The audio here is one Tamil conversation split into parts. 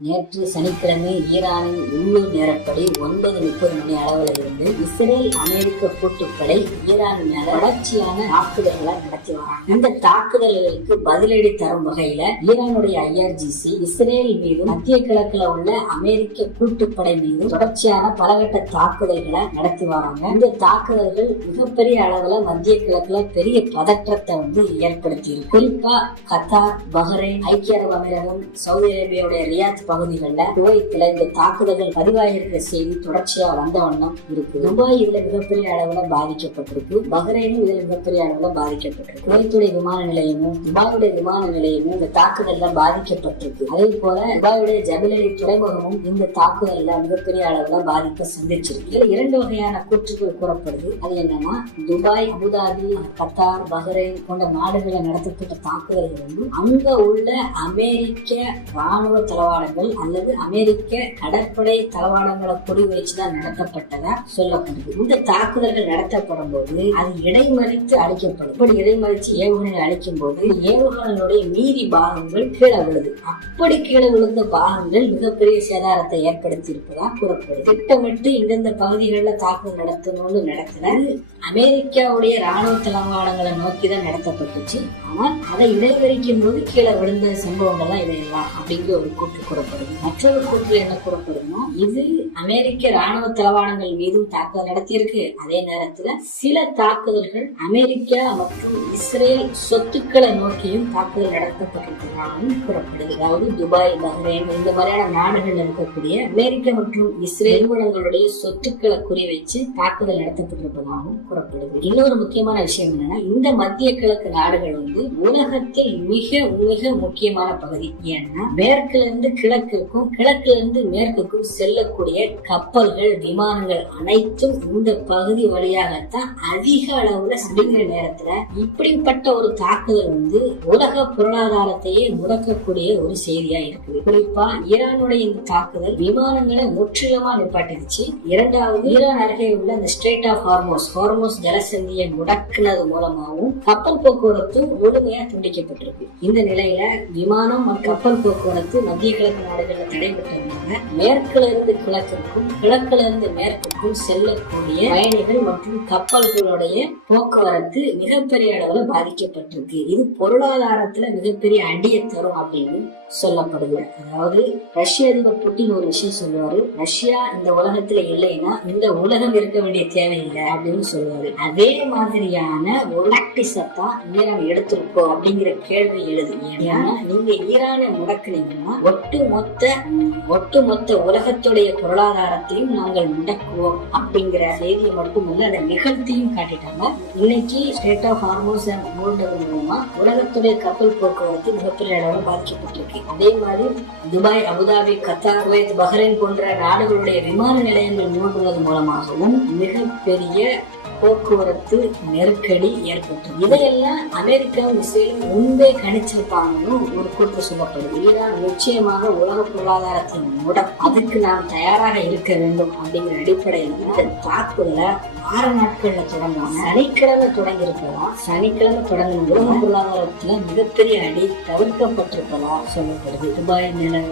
நேற்று சனிக்கிழமை ஈரானின் உள்ளூர் நேரப்படி 9:30 மணி அளவில் இருந்து இஸ்ரேல் அமெரிக்க கூட்டுப்படை ஈரான் மேல தொடர்ச்சியான தாக்குதல்களை நடத்தி வராங்க. இந்த தாக்குதல்களுக்கு பதிலடி தரும் வகையில ஈரானுடைய IRGC இஸ்ரேல் மீது மத்திய கிழக்குல உள்ள அமெரிக்க கூட்டுப்படை மீது தொடர்ச்சியான பலகட்ட தாக்குதல்களை நடத்தி வராங்க. இந்த தாக்குதல்கள் மிகப்பெரிய அளவுல மத்திய கிழக்குல பெரிய பதற்றத்தை ஏற்படுத்தி இருக்கு. குறிப்பா கத்தார், பஹ்ரைன், ஐக்கிய அரபு அமீரகம், சவுதி அரேபியாவுடைய ரியாத் பகுதிகளில் குவைத்துல இந்த தாக்குதல்கள் பதிவாகியிருக்கிற செய்தி தொடர்ச்சியா வந்த வண்ணம் இருக்கு. துபாய் இதுல மிகப்பெரிய அளவுல பாதிக்கப்பட்டிருக்கு. பஹ்ரைனும் இதுல மிகப்பெரிய அளவுல பாதிக்கப்பட்டிருக்கு. குவைத்துடைய விமான நிலையமும் துபாயுடைய விமான நிலையமும் இந்த தாக்குதல்ல பாதிக்கப்பட்டிருக்கு. அதே போல துபாயுடைய ஜபல் அலி துறைமுகமும் இந்த தாக்குதல்ல மிகப்பெரிய அளவுல பாதிப்பை சந்திச்சிருக்கு. இதுல 2 வகையான கூற்றுகள் கூறப்படுது. அது என்னன்னா, துபாய், அபுதாபி, கத்தார், பஹ்ரைன் போன்ற நாடுகளில் நடத்தப்பட்ட தாக்குதல்கள் அங்க உள்ள அமெரிக்க ராணுவ தளவாடங்கள் அல்லது அமெரிக்க கடற்படை தளவாடங்களை குறி வச்சுதான் நடத்தப்பட்டதா சொல்லப்படுது. இந்த தாக்குதல்கள் நடத்தப்படும் போது அது இடைமறித்து அழிக்கப்படும். இப்படி இடைமறிச்சு ஏவுகணைகள் அழிக்கும் போது ஏவுகணைகளுடைய மீதி பாகங்கள் கீழே விழுது. அப்படி கீழே விழுந்த பாகங்கள் மிகப்பெரிய சேதாரத்தை ஏற்படுத்தி இருப்பதா கூறப்படுது. திட்டமிட்டு இந்தந்த பகுதிகளில் தாக்குதல் நடத்தணும்னு நடத்தின அமெரிக்காவுடைய ராணுவ தளவாடங்களை நோக்கிதான் நடத்தப்பட்டுச்சு. ஆனால் அதை இடைவெளிக்கும் போது கீழே விழுந்த சம்பவங்கள் தான் இதையெல்லாம் அப்படிங்கிற ஒரு கூற்று கூறப்படுது. மற்றொரு கூற்று என்ன கூறப்படுதுன்னா, இது அமெரிக்க ராணுவ தளவாடங்கள் மீதும் தாக்குதல் நடத்தியிருக்கு. அதே நேரத்துல சில தாக்குதல்கள் அமெரிக்கா மற்றும் இஸ்ரேல் சொத்துக்களை நோக்கியும் தாக்குதல் நடத்தப்பட்டிருப்பதாகவும் கூறப்படுது. அதாவது துபாய், பஹ்ரைன் இந்த மாதிரியான நாடுகள் இருக்கக்கூடிய அமெரிக்க மற்றும் இஸ்ரேல் நிறுவனங்களுடைய சொத்துக்களை குறி வச்சு தாக்குதல் நடத்தப்பட்டிருப்பதாகவும் கூறப்படுது. இன்னொரு முக்கியமான விஷயம் என்னன்னா, இந்த மத்திய கிழக்கு நாடுகள் உலகத்தில் மிக மிக முக்கியமான பகுதி. ஏன்னா மேற்குல இருந்து கிழக்குக்கும் கிழக்குல இருந்து மேற்குக்கும் செல்லக்கூடிய கப்பல்கள், விமானங்கள் அனைத்தும் இந்த பகுதி வழியாகத்தான் அதிக அளவுல அப்படிங்கிற நேரத்துல இப்படிப்பட்ட ஒரு தாக்குதல் உலக பொருளாதாரத்தையே முடக்கக்கூடிய ஒரு செய்தியா இருக்குது. குறிப்பா ஈரானுடைய இந்த தாக்குதல் விமானங்களை முற்றிலுமா நிப்பாட்டிடுச்சு. இரண்டாவது, ஈரான் அருகே உள்ள இந்த ஸ்ட்ரெய்ட் ஆஃப் ஹார்மோஸ் ஜலசந்தியை முடக்கினது மூலமாகவும் கப்பல் போக்குவரத்து முழுமையா துண்டிக்கப்பட்டிருக்கு. இந்த நிலையில விமானம் மற்றும் கப்பல் போக்குவரத்து மத்திய கிழக்கு நாடுகளில் தடைபட்டதுனால மேற்குல இருந்து கிழக்குக்கும் கிழக்குல இருந்து மேற்குக்கும் செல்லக்கூடிய பயணிகள் மற்றும் கப்பல்களுடைய போக்குவரத்து மிகப்பெரிய அளவுல பாதிக்கப்பட்டிருக்கு. இது பொருளாதாரத்துல மிகப்பெரிய அடியை தரும் அப்படின்னு சொல்லப்படுது. அதாவது ரஷ்ய அதிபர் புட்டின் ஒரு விஷயம் சொல்லுவாரு, ரஷ்யா இந்த உலகத்துல இல்லைன்னா இந்த உலகம் இருக்க வேண்டிய தேவையில்லை அப்படின்னு சொல்லுவாரு. அதே மாதிரியான ஒரு டாக்டிஸத்தான் ஈரான் எடுத்திருக்கோம் அப்படிங்கிற கேள்வி எழுது. ஏன்னா நீங்க ஈரானை முடக்குனீங்கன்னா ஒட்டுமொத்த உலகத்துடைய பொருளாதாரத்தையும் நாங்கள் முடக்குவோம் அப்படிங்கிற செய்தியை மட்டுமல்ல, அந்த நிகழ்த்தையும் காட்டிட்டாங்க. இன்னைக்கு ஸ்ட்ரெய்ட் ஆஃப் ஹார்மோஸ் மூடுறது மூலமா உலகத்துடைய கப்பல் போக்குவரத்து மிகப்பெரிய அளவில் பாதிக்கப்பட்டிருக்கு. அதே மாதிரி Dubai, Abu Dhabi, Qatar, Kuwait, Bahrain போன்ற நாடுகளுடைய விமான நிலையங்கள் மூடுவது மூலமாகவும் மிகப்பெரிய போக்குவரத்து நெருக்கடி ஏற்பட்டது. இதையெல்லாம் அமெரிக்காவும் இஸ்ரேலும் முன்பே கணிச்சிருப்பாங்கன்னு ஒரு கூற்று சொல்லப்படுது. ஈரான் நிச்சயமாக உலக பொருளாதாரத்தை அதுக்கு நாம் தயாராக இருக்க வேண்டும் அப்படிங்கிற அடிப்படையில் இந்த தாக்குதல 6 நாட்கள்ல தொடங்காம சனிக்கிழமை தொடங்கி இருக்கலாம். சனிக்கிழமை தொடங்கின உலக பொருளாதாரத்துல மிகப்பெரிய அடி தவிர்க்கப்பட்டிருப்பதா சொல்லப்படுது. துபாய் மேல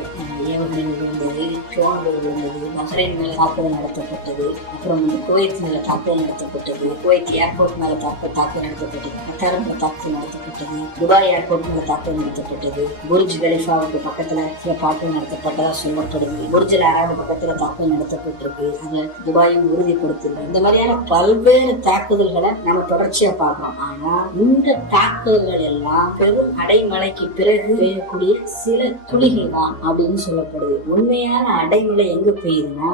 ஏவுகணைகள் விழுந்தது, ட்ரோன்கள் விழுந்தது, பஹ்ரைன் மேல தாக்குதல் நடத்தப்பட்டது, அப்புறம் குவைத் மேல தாக்குதல் நடத்தப்பட்டது, குவைத் ஏர்போர்ட் மேல தாக்குதல் நடத்தப்பட்டது, கத்தார் மேல தாக்குதல் நடத்தப்பட்டது, துபாய் ஏர்போர்ட் மேல தாக்குதல் நடத்தப்பட்டது, புர்ஜ் கலிஃபாவுக்கு பக்கத்துல சில தாக்குதல் நடத்தப்பட்டதா சொல்லப்படுது. புர்ஜ் அராபு பக்கத்துல தாக்குதல் நடத்தப்பட்டிருக்கு. அதை துபாயும் உறுதிப்படுத்துது. இந்த மாதிரியான பல்வேறு தாக்குதல்களை நம்ம தொடர்ச்சியா பார்க்கிறோம். ஆனா இந்த தாக்குதல்கள் எல்லாம் பெரும் அடைமழைக்கு பிறகு பெய்யக்கூடிய சில துளிகள் தான் அப்படின்னு சொல்லப்படுது. உண்மையான அடைமழை எங்க பெய்யுதுன்னா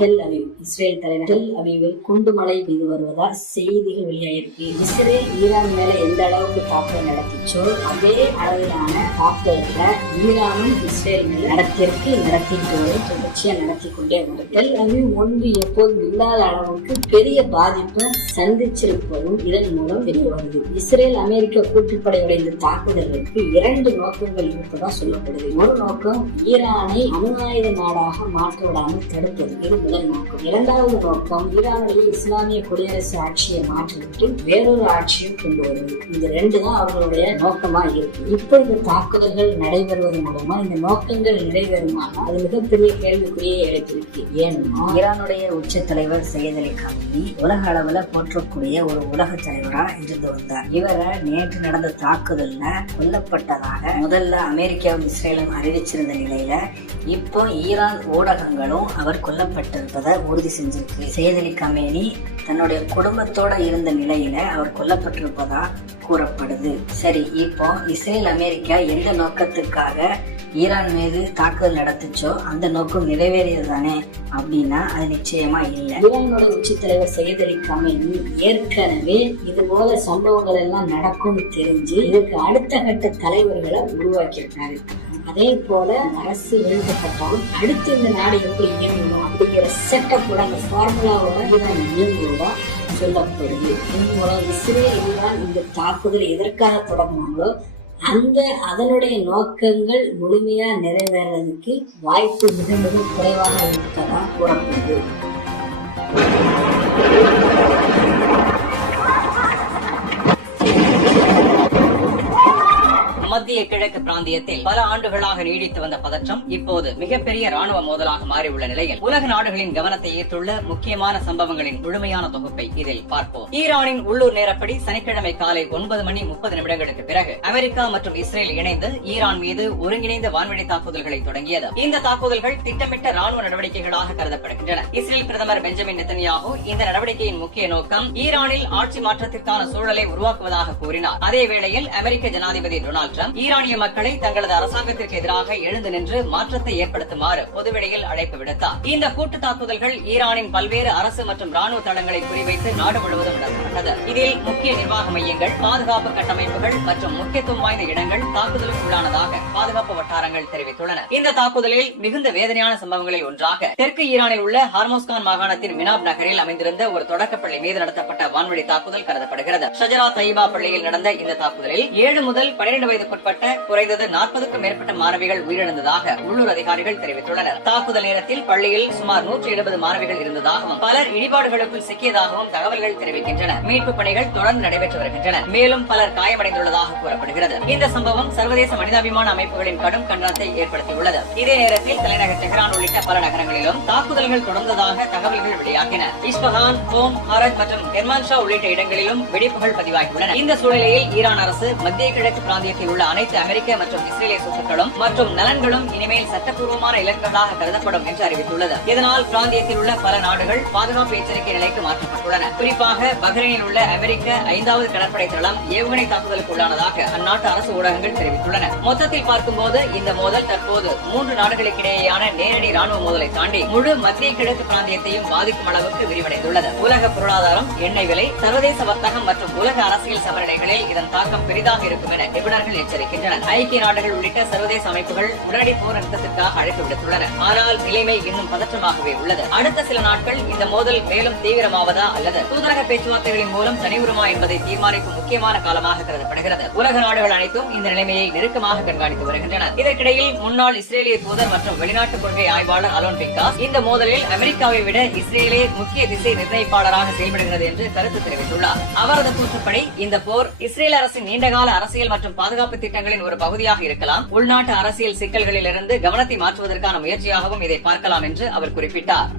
டெல் அவீவ், இஸ்ரேல் தலைநகர் டெல் அவீவில் குண்டுமழை பெய்து வருவதா செய்திகள் வெளியாயிருக்கு. இஸ்ரேல் ஈரான் மேல எந்த அளவுக்கு தாக்குதல் நடத்திச்சோ அதே அளவிலான தாக்குதல்களை ஈரானும் இஸ்ரேல் மேல நடத்திட்டு தொடர்ச்சியா நடத்தி கொண்டே வரும். டெல் அவீவ் முன்பு எப்போதும் இல்லாத அளவுக்கு பெரிய பாதிப்பை சந்திச்சிருப்பதும் இதன் மூலம் தெரிய வருது. இஸ்ரேல் அமெரிக்க கூட்டுப்படையோட இந்த தாக்குதலுக்கு 2 நோக்கங்கள் இருப்பதா சொல்லப்படுது. இருக்கு. ஒரு நோக்கம் ஈரானை அணு ஆயுத நாடாக மாற்ற விடாமல் தடுப்பது, இது முதல் நோக்கம். இரண்டாவது நோக்கம் ஈரானுடைய இஸ்லாமிய குடியரசு ஆட்சியை மாற்றிவிட்டு வேறொரு ஆட்சியை கொண்டு வருவது. இது ரெண்டு தான் அவர்களுடைய நோக்கமா இருக்கு. இப்ப இந்த தாக்குதல்கள் நடைபெறுவது மூலமா இந்த நோக்கங்கள் நிறைவேறுமானால் அது மிகப்பெரிய கேள்விக்குறியை எழுப்பியிருக்கு. ஏன்னா ஈரானுடைய உச்ச தலைவர் சையத் அலி காமினி உலக அளவுல போற்றக்கூடிய ஒரு உலக தலைவரா இருந்து வந்தார். இவரை நேற்று நடந்த தாக்குதல்ல கொல்லப்பட்டதாக முதல்ல அமெரிக்காவும் இஸ்ரேலும் அறிவிச்சிருந்த நிலையில இப்போ ஈரான் ஊடகங்களும் அவர் கொல்லப்பட்டிருப்பதை உறுதி செஞ்சிருக்கு. சையத் அலி காமினி தன்னுடைய குடும்பத்தோட இருந்த நிலையில அவர் கொல்லப்பட்டிருப்பதா கூறப்படுது. சரி, இப்போ இஸ்ரேல் அமெரிக்கா எந்த நோக்கத்துக்காக ஈரான் மீது தாக்குதல் நடத்துச்சோ அந்த நோக்கம் நிறைவேறியது தானே அப்படின்னா அது நிச்சயமா இல்லை. ஈரானுடைய உச்ச தலைவர் சையத் அலி காமினி ஏற்கனவே இது போல சம்பவங்கள் எல்லாம் நடக்கும் தெரிஞ்சு இதுக்கு அடுத்த கட்ட தலைவர்களை உருவாக்கியிருக்காரு. அதே போல அரசு எழுதப்பட்டாலும் அடுத்து இந்த நாடு எப்படி இயங்கணும் அப்படிங்கிற செட்டப்போட அந்த ஃபார்முலாவோட ஈரான் இயங்குவதா சொல்லப்படுது. இதன் மூலம் இஸ்ரேல் ஈரான் இந்த தாக்குதல் எதற்காக தொடங்கினாங்களோ அதனுடைய நோக்கங்கள் முழுமையா நிறைவேறதுக்கு வாய்ப்பு மிக மிக குறைவாக இருப்பதா கூறப்படுது. மத்திய கிழக்கு பிராந்தியத்தில் பல ஆண்டுகளாக நீடித்து வந்த பதற்றம் இப்போது மிகப்பெரிய ராணுவ மோதலாக மாறியுள்ள நிலையில் உலக நாடுகளின் கவனத்தை ஈர்த்துள்ள முக்கியமான சம்பவங்களின் முழுமையான தொகுப்பை இதில் பார்ப்போம். ஈரானின் உள்ளூர் நேரப்படி சனிக்கிழமை காலை 9:30 பிறகு அமெரிக்கா மற்றும் இஸ்ரேல் இணைந்து ஈரான் மீது ஒருங்கிணைந்த வான்வழி தாக்குதல்களை தொடங்கியது. இந்த தாக்குதல்கள் திட்டமிட்ட ராணுவ நடவடிக்கைகளாக கருதப்படுகின்றன. இஸ்ரேல் பிரதமர் பெஞ்சமின் நெத்தன்யாஹூ இந்த நடவடிக்கையின் முக்கிய நோக்கம் ஈரானில் ஆட்சி மாற்றத்திற்கான சூழலை உருவாக்குவதாக கூறினார். அதே வேளையில் அமெரிக்க ஜனாதிபதி டொனால்ட் ட்ரம்ப் ஈரானிய மக்களை தங்களது அரசாங்கத்திற்கு எதிராக எழுந்து நின்று மாற்றத்தை ஏற்படுத்துமாறு பொதுவெளியில் அழைப்பு விடுத்தார். இந்த கூட்டு தாக்குதல்கள் ஈரானின் பல்வேறு அரசு மற்றும் ராணுவ தளங்களை குறிவைத்து நாடு முழுவதும் நடத்தப்பட்டது. இதில் முக்கிய நிர்வாக மையங்கள், பாதுகாப்பு கட்டமைப்புகள் மற்றும் முக்கியத்துவம் வாய்ந்த இடங்கள் தாக்குதலுக்கு உள்ளானதாக பாதுகாப்பு வட்டாரங்கள் தெரிவித்துள்ளன. இந்த தாக்குதலில் மிகுந்த வேதனையான சம்பவங்களில் ஒன்றாக தெற்கு ஈரானில் உள்ள ஹார்மோஸ்கான் மாகாணத்தின் மினாப் நகரில் அமைந்திருந்த ஒரு தொடக்கப்பள்ளி மீது நடத்தப்பட்ட வான்வழி தாக்குதல் கருதப்படுகிறது. ஷஜரா தையீபா பள்ளியில் நடந்த இந்த தாக்குதலில் 7 முதல் 12 வயதுக்குட்பட்ட குறைந்தது 40க்கும் மேற்பட்ட மாணவிகள் உயிரிழந்ததாக உள்ளூர் அதிகாரிகள் தெரிவித்துள்ளனர். தாக்குதல் நேரத்தில் பள்ளியில் சுமார் 170 மாணவிகள் இருந்ததாகவும் பலர் இடிபாடுகளுக்குள் சிக்கியதாகவும் தகவல்கள் தெரிவிக்கின்றன. மீட்பு பணிகள் தொடர்ந்து நடைபெற்று வருகின்றன. மேலும் பலர் காயமடைந்துள்ளதாக கூறப்படுகிறது. இந்த சம்பவம் சர்வதேச மனிதாபிமான அமைப்புகளின் கடும் கண்டனத்தை ஏற்படுத்தியுள்ளது. இதே நேரத்தில் தலைநகர் தெஹ்ரான் உள்ளிட்ட பல நகரங்களிலும் தாக்குதல்கள் தொடர்ந்ததாக தகவல்கள் வெளியாகின. இஸ்பஹான், ஹோம், ஹரத் மற்றும் கெர்மான்ஷா உள்ளிட்ட இடங்களிலும் வெடிப்புகள் பதிவாகியுள்ளன. இந்த சூழ்நிலையில் ஈரான் அரசு மத்திய கிழக்கு பிராந்தியத்தில் உள்ள அனைத்து அமெரிக்க மற்றும் இஸ்ரேலிய சொத்துக்களும் மற்றும் நலன்களும் இனிமேல் சட்டப்பூர்வமான இலக்குகளாக கருதப்படும் என்று அறிவித்துள்ளது. இதனால் பிராந்தியத்தில் உள்ள பல நாடுகள் பாதுகாப்பு எச்சரிக்கை நிலைக்கு மாற்றப்பட்டுள்ளன. குறிப்பாக பஹ்ரைனில் உள்ள அமெரிக்க 5வது கடற்படை தளம் ஏவுகணை தாக்குதலுக்கு உள்ளானதாக அந்நாட்டு அரசு ஊடகங்கள் தெரிவித்துள்ளன. மொத்தத்தில் பார்க்கும்போது இந்த மோதல் தற்போது 3 நாடுகளுக்கிடையேயான நேரடி ராணுவ மோதலை தாண்டி முழு மத்திய கிழக்கு பிராந்தியத்தையும் பாதிக்கும் அளவுக்கு விரிவடைந்துள்ளது. உலக பொருளாதாரம், எண்ணெய் விலை, சர்வதேச வர்த்தகம் மற்றும் உலக அரசியல் சமநிலைகளில் இதன் தாக்கம் பெரிதாக இருக்கும் என நிபுணர்கள் எச்சரிக்கின்றனர். ஐக்கிய நாடுகள் உள்ளிட்ட சர்வதேச அமைப்புகள் உடனடி போர் நிறுத்தத்திற்காக அழைப்பு விடுத்துள்ளன. ஆனால் நிலைமை இன்னும் பதற்றமாகவே உள்ளது. அடுத்த சில நாட்கள் இந்த மோதல் மேலும் தீவிரமாவதா அல்லது தூதரக பேச்சுவார்த்தைகளின் மூலம் தனிவுறுமா என்பதை தீர்மானிக்கும் முக்கியமான காலமாக கருதப்படுகிறது. உலக நாடுகள் அனைத்தும் இந்த நிலைமையை நெருக்கமாக கண்காணித்து வருகின்றன. இதற்கிடையில் முன்னாள் இஸ்ரேலிய தூதர் மற்றும் வெளிநாட்டு கொள்கை ஆய்வாளர் அலோன் பிக்காஸ் இந்த மோதலில் அமெரிக்காவை விட இஸ்ரேலே முக்கிய திசை நிர்ணயிப்பாளராக செயல்படுகிறது என்று கருத்து தெரிவித்துள்ளார். அவரது கூற்றுப்படி இந்த போர் இஸ்ரேல் அரசின் நீண்டகால அரசியல் மற்றும் பாதுகாப்பு திட்டங்களின் ஒரு பகுதியாக இருக்கலாம். உள்நாட்டு அரசியல் சிக்கல்களிலிருந்து கவனத்தை மாற்றுவதற்கான முயற்சியாகவும் இதை பார்க்கலாம் என்று அவர் குறிப்பிட்டார்.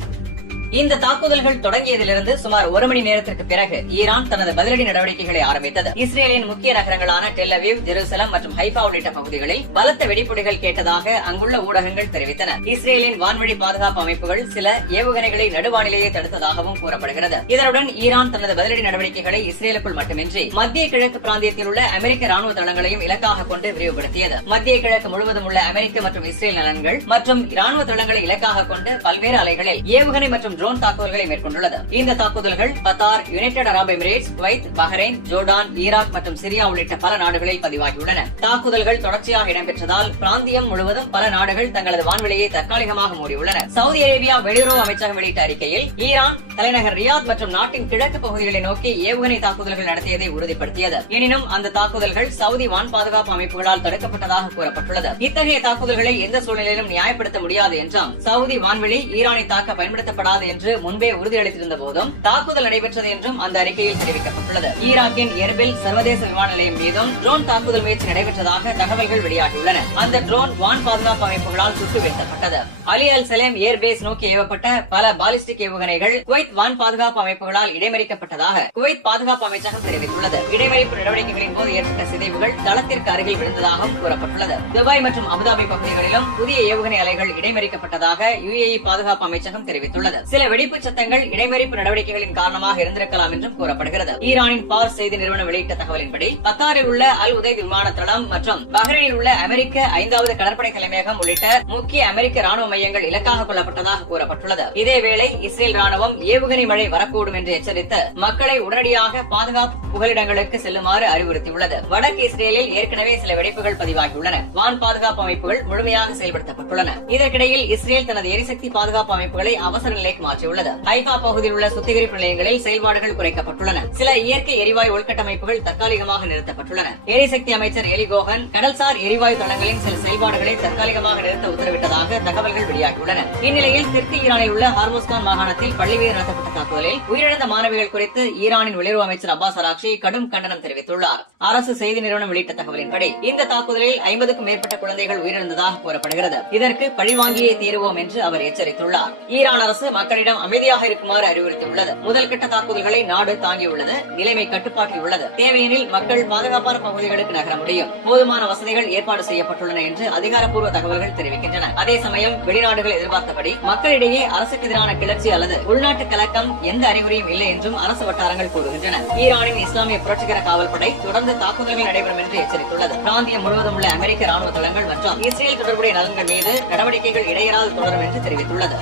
இந்த தாக்குதல்கள் தொடங்கியதிலிருந்து சுமார் 1 மணி நேரத்திற்கு பிறகு ஈரான் தனது பதிலடி நடவடிக்கைகளை ஆரம்பித்தது. இஸ்ரேலின் முக்கிய நகரங்களான டெல் அவீவ், ஜெருசலம் மற்றும் ஹைஃபா உள்ளிட்ட பகுதிகளில் பலத்த வெடிப்புகள் கேட்டதாக அங்குள்ள ஊடகங்கள் தெரிவித்தன. இஸ்ரேலின் வான்வழி பாதுகாப்பு அமைப்புகள் சில ஏவுகணைகளை நடுவானிலேயே தடுத்ததாகவும் கூறப்படுகிறது. இதனுடன் ஈரான் தனது பதிலடி நடவடிக்கைகளை இஸ்ரேலுக்குள் மட்டுமின்றி மத்திய கிழக்கு பிராந்தியத்தில் உள்ள அமெரிக்க ராணுவ தளங்களையும் இலக்காக கொண்டு விரிவுபடுத்தியது. மத்திய கிழக்கு முழுவதும் உள்ள அமெரிக்க மற்றும் இஸ்ரேல் நலன்கள் மற்றும் ராணுவ தளங்களை இலக்காக கொண்டு பல்வேறு அலைகளில் ஏவுகணை மற்றும் ட்ரோன் தாக்குதல்களை மேற்கொண்டுள்ளது. இந்த தாக்குதல்கள் கத்தார், யுனைடெட் அரபு Emirates, Kuwait, Bahrain, Jordan, Iraq மற்றும் சிரியா உள்ளிட்ட பல நாடுகளில் பதிவாகியுள்ளன. தாக்குதல்கள் தொடர்ச்சியாக இடம்பெற்றதால் பிராந்தியம் முழுவதும் பல நாடுகள் தங்களது வான்வெளியை தற்காலிகமாக மூடியுள்ளன. சவுதி அரேபியா வெளியுறவு அமைச்சகம் வெளியிட்ட அறிக்கையில் ஈரான் தலைநகர் ரியாத் மற்றும் நாட்டின் கிழக்கு பகுதிகளை நோக்கி ஏவுகணை தாக்குதல்கள் நடத்தியதை உறுதிப்படுத்தியது. எனினும் அந்த தாக்குதல்கள் சவுதி வான் பாதுகாப்பு அமைப்புகளால் தடுக்கப்பட்டதாக கூறப்பட்டுள்ளது. இத்தகைய தாக்குதல்களை எந்த சூழ்நிலையிலும் நியாயப்படுத்த முடியாது என்றும், சவுதி வான்வெளி ஈரானை தாக்க பயன்படுத்தப்படாது என்று முன்பே உறுதியளித்திருந்த போதும் தாக்குதல் நடைபெற்றது என்றும் அந்த அறிக்கையில் தெரிவிக்கப்பட்டுள்ளது. ஈராக்கின் எர்பில் சர்வதேச விமான நிலையம் மீதும் ட்ரோன் தாக்குதல் முயற்சி நடைபெற்றதாக தகவல்கள் வெளியாகியுள்ளன. அந்த ட்ரோன் வான் பாதுகாப்பு அமைப்புகளால் சுட்டு வீழ்த்தப்பட்டது. அலி அல் சலேம் ஏர்பேஸ் நோக்கி ஏவப்பட்ட பல பாலிஸ்டிக் ஏவுகணைகள் குவைத் வான் பாதுகாப்பு அமைப்புகளால் இடைமறிக்கப்பட்டதாக குவைத் பாதுகாப்பு அமைச்சகம் தெரிவித்துள்ளது. இடைமறிப்பு நடவடிக்கைகளின் போது ஏற்பட்ட சிதைவுகள் தளத்திற்கு அருகில் விழுந்ததாகவும் கூறப்பட்டுள்ளது. துபாய் மற்றும் அபுதாபி பகுதிகளிலும் புதிய ஏவுகணை அலைகள் இடைமறிக்கப்பட்டதாக UAE பாதுகாப்பு அமைச்சகம் தெரிவித்துள்ளது. சில வெடிப்பு சத்தங்கள் இடைமறிப்பு நடவடிக்கைகளின் காரணமாக இருந்திருக்கலாம் என்றும் கூறப்படுகிறது. ஈரானின் பார்ஸ் செய்தி நிறுவனம் வெளியிட்ட தகவலின்படி கத்தாரில் உள்ள அல் உதைத் விமான தளம் மற்றும் பஹ்ரைனில் உள்ள அமெரிக்க 5வது கடற்படை தலைமையகம் உள்ளிட்ட முக்கிய அமெரிக்க ராணுவ மையங்கள் இலக்காக கொள்ளப்பட்டதாக கூறப்பட்டுள்ளது. இதேவேளை இஸ்ரேல் ராணுவம் ஏவுகணை மழை வரக்கூடும் என்று எச்சரித்து மக்களை உடனடியாக பாதுகாப்பு புகலிடங்களுக்கு செல்லுமாறு அறிவுறுத்தியுள்ளது. வடக்கு இஸ்ரேலில் ஏற்கனவே சில வெடிப்புகள் பதிவாகியுள்ளன. வான் பாதுகாப்பு அமைப்புகள் முழுமையாக செயல்படுத்தப்பட்டுள்ளன. இதற்கிடையில் இஸ்ரேல் தனது எரிசக்தி பாதுகாப்பு அமைப்புகளை அவசர நிலைக்கு மாற்றியுள்ளது. ஹைஃபா பகுதியில் உள்ள சுத்திகரிப்பு நிலையங்களில் செயல்பாடுகள் குறைக்கப்பட்டுள்ளன. சில இயற்கை எரிவாயு உள்கட்டமைப்புகள் தற்காலிகமாக நிறுத்தப்பட்டுள்ளன. எரிசக்தி அமைச்சர் எலி கோகன் கடல்சார் எரிவாயு தளங்களின் சில செயல்பாடுகளை தற்காலிகமாக நிறுத்த உத்தரவிட்டதாக தகவல்கள் வெளியாகியுள்ளன. இந்நிலையில் தெற்கு ஈரானில் உள்ள ஹார்முஸ்கான் மாகாணத்தில் பள்ளி மீது நடத்தப்பட்ட தாக்குதலில் உயிரிழந்த மாணவிகள் குறித்து ஈரானின் வெளியுறவு அமைச்சர் அப்பாஸ் அராக்சி கடும் கண்டனம் தெரிவித்துள்ளார். அரசு செய்தி நிறுவனம் வெளியிட்ட தகவலின்படி இந்த தாக்குதலில் 50க்கும் மேற்பட்ட குழந்தைகள் உயிரிழந்ததாக கூறப்படுகிறது. இதற்கு பழிவாங்கியே தீருவோம் என்று அவர் எச்சரித்துள்ளார். ஈரான் அரசு மக்களிடம் அமைதியாக இருக்குமாறு அறிவுறுத்தியுள்ளது. முதல் கட்ட தாக்குதல்களை நாடு தாங்கியுள்ளது. நிலைமை கட்டுப்பாட்டில் உள்ளது. தேவையெனில் மக்கள் பாதுகாப்பான பகுதிகளுக்கு நகர முடியும். போதுமான வசதிகள் ஏற்பாடு செய்யப்பட்டுள்ளன என்று அதிகாரப்பூர்வ தகவல்கள் தெரிவிக்கின்றன. அதே சமயம் வெளிநாடுகள் எதிர்பார்த்தபடி மக்களிடையே அரசுக்கு எதிரான கிளர்ச்சி அல்லது உள்நாட்டு கலக்கம் எந்த அறிகுறியும் இல்லை என்றும் அரசு வட்டாரங்கள் கூறுகின்றன. ஈரானின் இஸ்லாமிய புரட்சிகர காவல்படை தொடர்ந்து தாக்குதல்கள் நடைபெறும் என்று எச்சரித்துள்ளது. பிராந்தியம் முழுவதும் உள்ள அமெரிக்க ராணுவ தளங்கள் மற்றும் இஸ்ரேல் தொடர்புடைய நலன்கள் மீது நடவடிக்கைகள் இடையறாது தொடரும் என்று தெரிவித்துள்ளது.